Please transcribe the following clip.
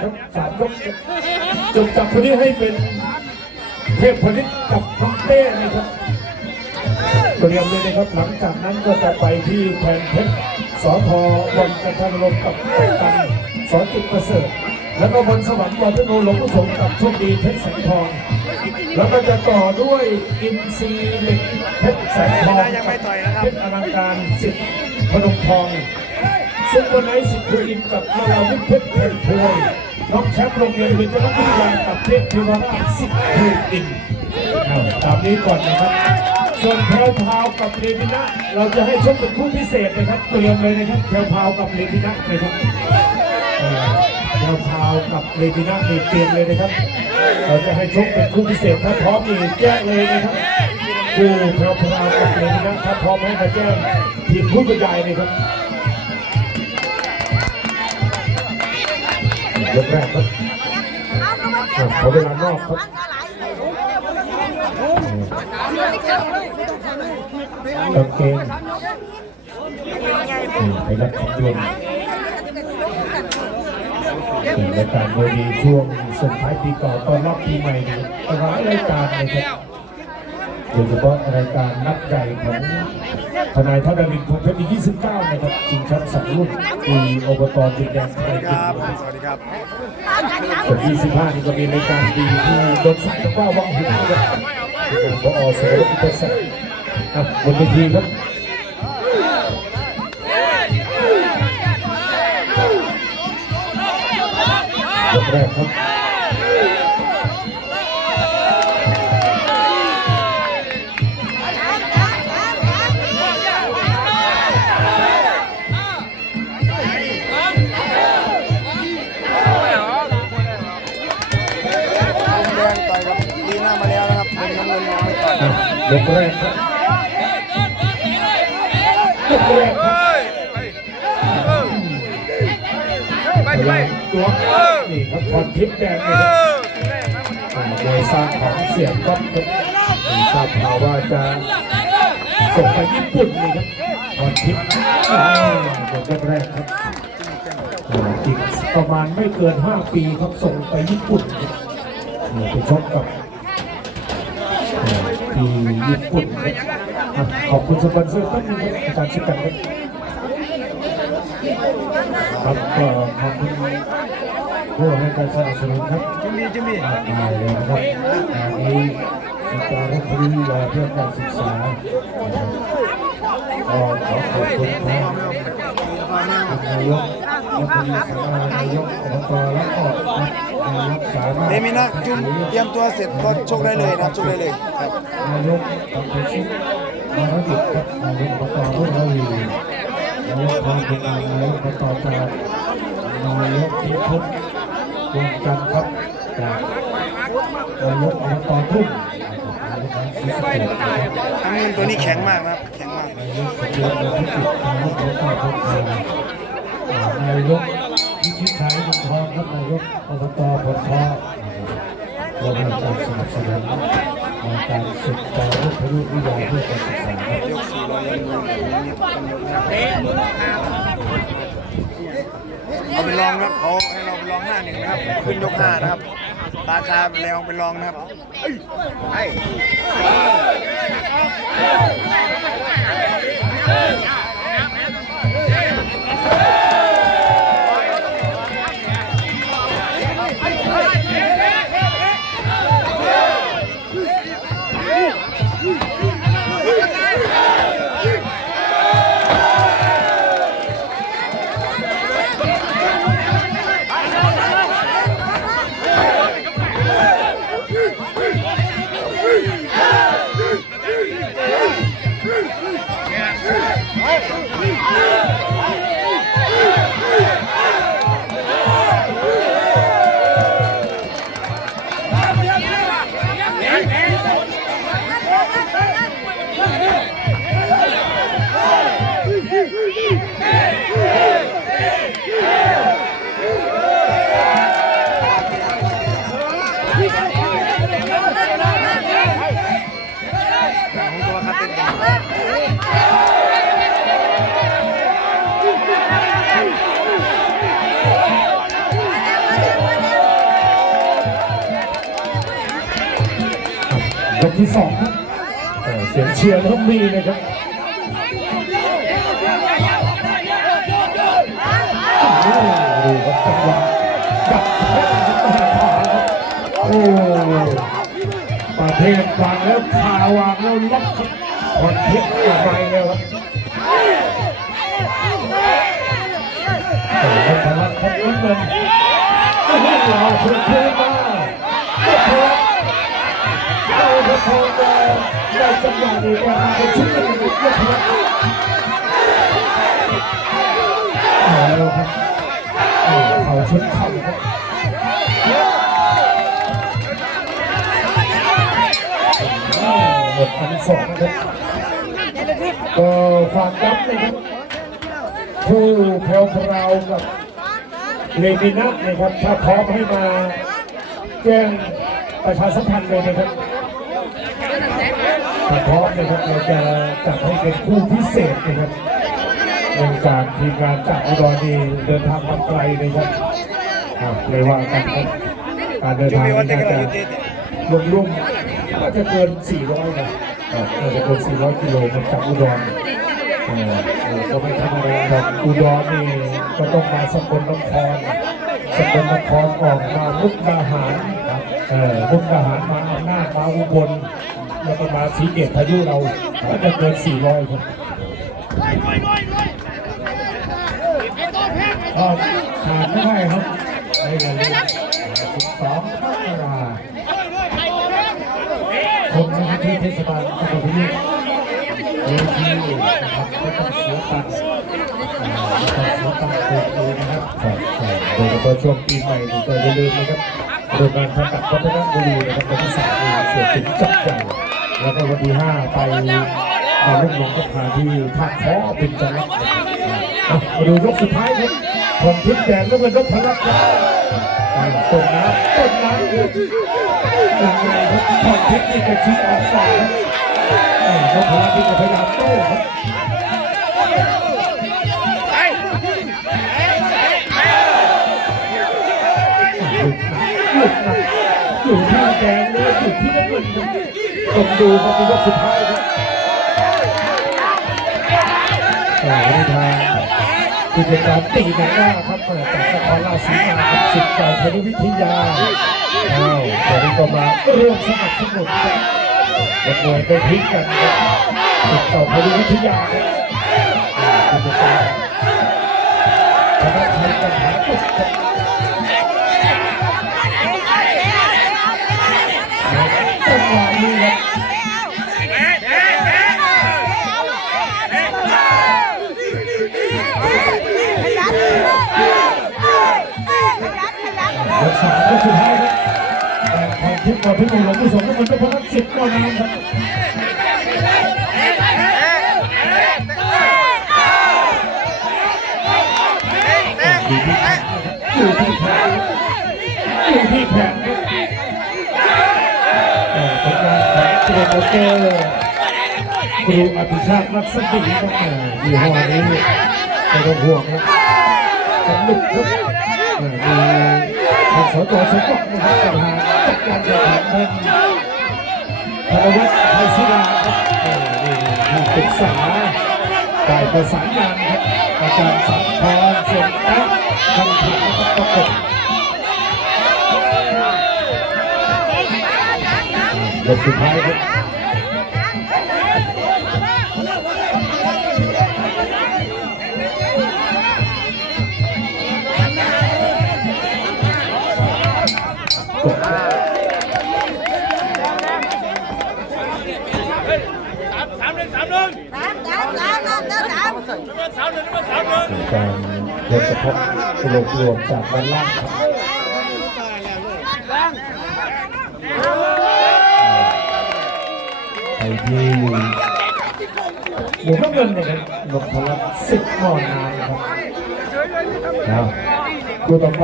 ครับสามยกจนจับคนนี้ให้เป็นเทพพนิษกับน้องเต้นะครับเตรียมเลยนะครับหลังจากนั้นก็จะไปที่แทนเพชรสอทวันกันทางลมกับกัปตันสอนจิตประเสริฐแล้วก็บนสวรรค์วอเตอร์โนหลวงผสมกับโชคดีเพชรแสงทอง แล้วก็จะต่อด้วยอินซีเหล็กเพชรแสงทองยังไม่ต่อยนะครับเพชรอลังการสิทธิ์พนมทองซุปเปอร์ไนท์สิทธิ์ภูอินกับมาลาวิทเพชรแผ่นพวย น้องแชมป์โรงเรียนวิทยาวิทยากับเทพเทวราชสิทธิ์ภูอินตามนี้ก่อนนะครับส่วนแพรวพาวกับเลวินะเราจะให้ชกเป็นคู่พิเศษนะครับเตรียมเลยนะครับแพรวพาวกับเลวินะนะครับแพรวพาวกับเลวินะเตรียมเลยนะครับ เราจะให้ชกเป็นคู่พิเศษถ้าพร้อมนี่แจ้งเลยนะครับคู่แพรวพาวกับเลวินะถ้าพร้อมให้มาแจ้งทีมผู้บรรยายเลยครับ ยกแรกครับขอเวลานอกครับกางเกงไปรับคำยนต์รายการโดยดีช่วงส่งท้ายปีเก่าตอนรับปีใหม่นี่หลายรายการนะครับโดยเฉพาะรายการนัดใหญ่ของ ทนายท่าดารินพงษ์เพชรที่29 นะครับชิงแชมป์สองรุ่นปีอบตดินแดงไทยคดินรับนะครับสวัสดีครับส่วน25 นี่ก็มีรายการดีที่โดนสั่งว่าว่างหุ่นนะครับพอเสรอุปสรรคอะบนเวทีครับยกแรกครับ ยกแรกครับยกแรกครับพยายามตัวนี่ครับพรทิพย์แดงนี่ครับโดยสร้างของเสียงก็ครับทราบข่าวว่าจะส่งไปญี่ปุ่นนี่ครับพรทิพย์อ่ายกแรกครับอีกประมาณไม่เกิน 5 ปีครับส่งไปญี่ปุ่นไปชกกับ ที่ญี่ปุ่นขอบคุณสปอนเซอร์ท่านนึงครับอาจารย์ชิกันครับครับก็ขอบคุณผู้ให้การสนับสนุนครับจิมมี่จิมมี่มาเลยนะครับงานนี้สตาร์ทรัฐวิทยาเพื่อการศึกษาขอขอบคุณทางนายกรับนายก เดมินะจุมเตรียมตัวเสร็จก็ชกได้เลยนะครับชกได้เลยครับนายกกับผู้ชิดนายกครับนายกอบตรุ่นเราอยู่นายกพรบุญนายกอบตจาดนายกพิพศ์วงจันทร์ครับจากนายกอบตทุ่งนายกของศรีสะเกษนะครับน้ำเงินตัวนี้แข็งมากนะครับแข็งมาก นายกพิชิตชัยบุญทองครับนายกอบตพนทองรวมกันสนับสนุนในการศึกษาวิทยุวิทยาเพื่อการศึกษาเอาไป็นองครับขอให้เราเป็องห้าหนึ่งนะครับขึ้นยกห้านะครับตาชาไปแล้วไป็นองนะครับไอ้ไอ้ ยกที่สองเสียงเชียร์เริ่มมีนะครับโอ้โหครับจังหวะจับแข้งครับขวาครับโอ้ประเภทวางแล้วคาวางแล้วล็อกครับผ่อนทิศออกไปแล้วครับแต่พลังของน้ำเงินไม่ให้เราถูกเทมา ได้จังหวะนี้ว่าจะชุดกันเยอะครับเอาแล้วครับเขาชุดเข่าครับหมดอันสองครับก็ฝากย้ำนะครับผู้แผ่วพราวกับเลมินะนะครับถ้าพร้อมให้มาแจ้งประชาสัมพันธ์เลยนะครับ ถ้าพร้อมนะครับเราจะจัดให้เป็นคู่พิเศษนะครับเนื่องจากทีมงานจากอุดรนี่เดินทางมาไกลนะครับครับเลยว่ากันครับการเดินทางนนี่เด็การาจะอยู่เด็ดรวมๆน่าจะเกิน 400นะครับน่าจะเกิน 400 กิโลครับจากอุดรก็ไม่ธรรมดาครับอุดรนี่ก็ต้องมาสกลนครสกลนครออกมามุกดาหารเออมุกดาหารมาอำนาจมาอุบล แล้วก็มาสีเกตพายุเราก็จะเกิน 400 ครับก็ขาดไม่ได้ครับในเรื่อง12มกราคมที่เทศบาลตะบนพิจิตร เวทีนะครับก็ต้องเสียตังค์อ่าต้องเสียตังค์เกินเลยนะครับโดยเฉพาะช่วงปีใหม่นี่ก็อย่าลืมนะครับโรงงานผลิตวัฒนบุรีนะครับวันที่สามเสียถึงจับใหญ่แล้วก็วันที่ห้าไปมาลูกหลงก็พาที่ท่าคอเป็นจังหวัดอะมาดูยกสุดท้ายครับของทิศแดงแล้วเป็นนกพลักครับอ่าต้นน้ำต้นน้ำยังไงครับของทิศนี่จะชี้ออกซ้า ยครับอ่านกพลักที่จะพยายามโต้ครับลูกหนักลูกอยู่ที่แดงเลยอยู่ที่น้ำเงินต้องดูครับในยกสุดท้ายครับอ่าวันนี้ทางกิจการตีหนังหน้าครับมาจากนครราชสีมาครับสิทธิ์เก่าพนิวิทยาอ้าววันนี้ก็มาร่วมสนับสนุนครับ นักมวยไปพลิกกันครับสิทธิ์เก่าพนิวิทยาครับอ่ากิจการธนาคารกันหาจุดครับจังหวะนี้ครับยกสามยกสุดท้ายครับแต่พอทิพย์ก่อนที่หนึ่งหลงที่สองก็มันเป็พนักสิบก่อน อยู่ที่แผนอยู่ที่แผนครับผลงานของโปรโมเตอร์ครูอภิชาติรัศมีครับอ่าอยู่ห้องนี้ไม่ต้องห่วงครับสนุกครับอ่ามีทางสจสมบัตินะครับประธานจัดการแข่งขัน ท่านธนวัฒน์ไทยศิลาครับนี่ผู้ปรึกษาฝ่ายประสานงานครับอาจารย์สังพรเสียงแอ๊ะคำถามครับประกบยกสุดท้ายครับ หนึ่งสามหนึ่งสามสามสามสามสามสามน้ำมันสามหนึ่งน้ำมันสามหนึ่งเป็นการยกเฉพาะรวบรวมจากด้านล่างครับไปที่หมู่น้ำเงินนะครับนพลัตน์สิบหมอนามครับนะคู่ต่อไป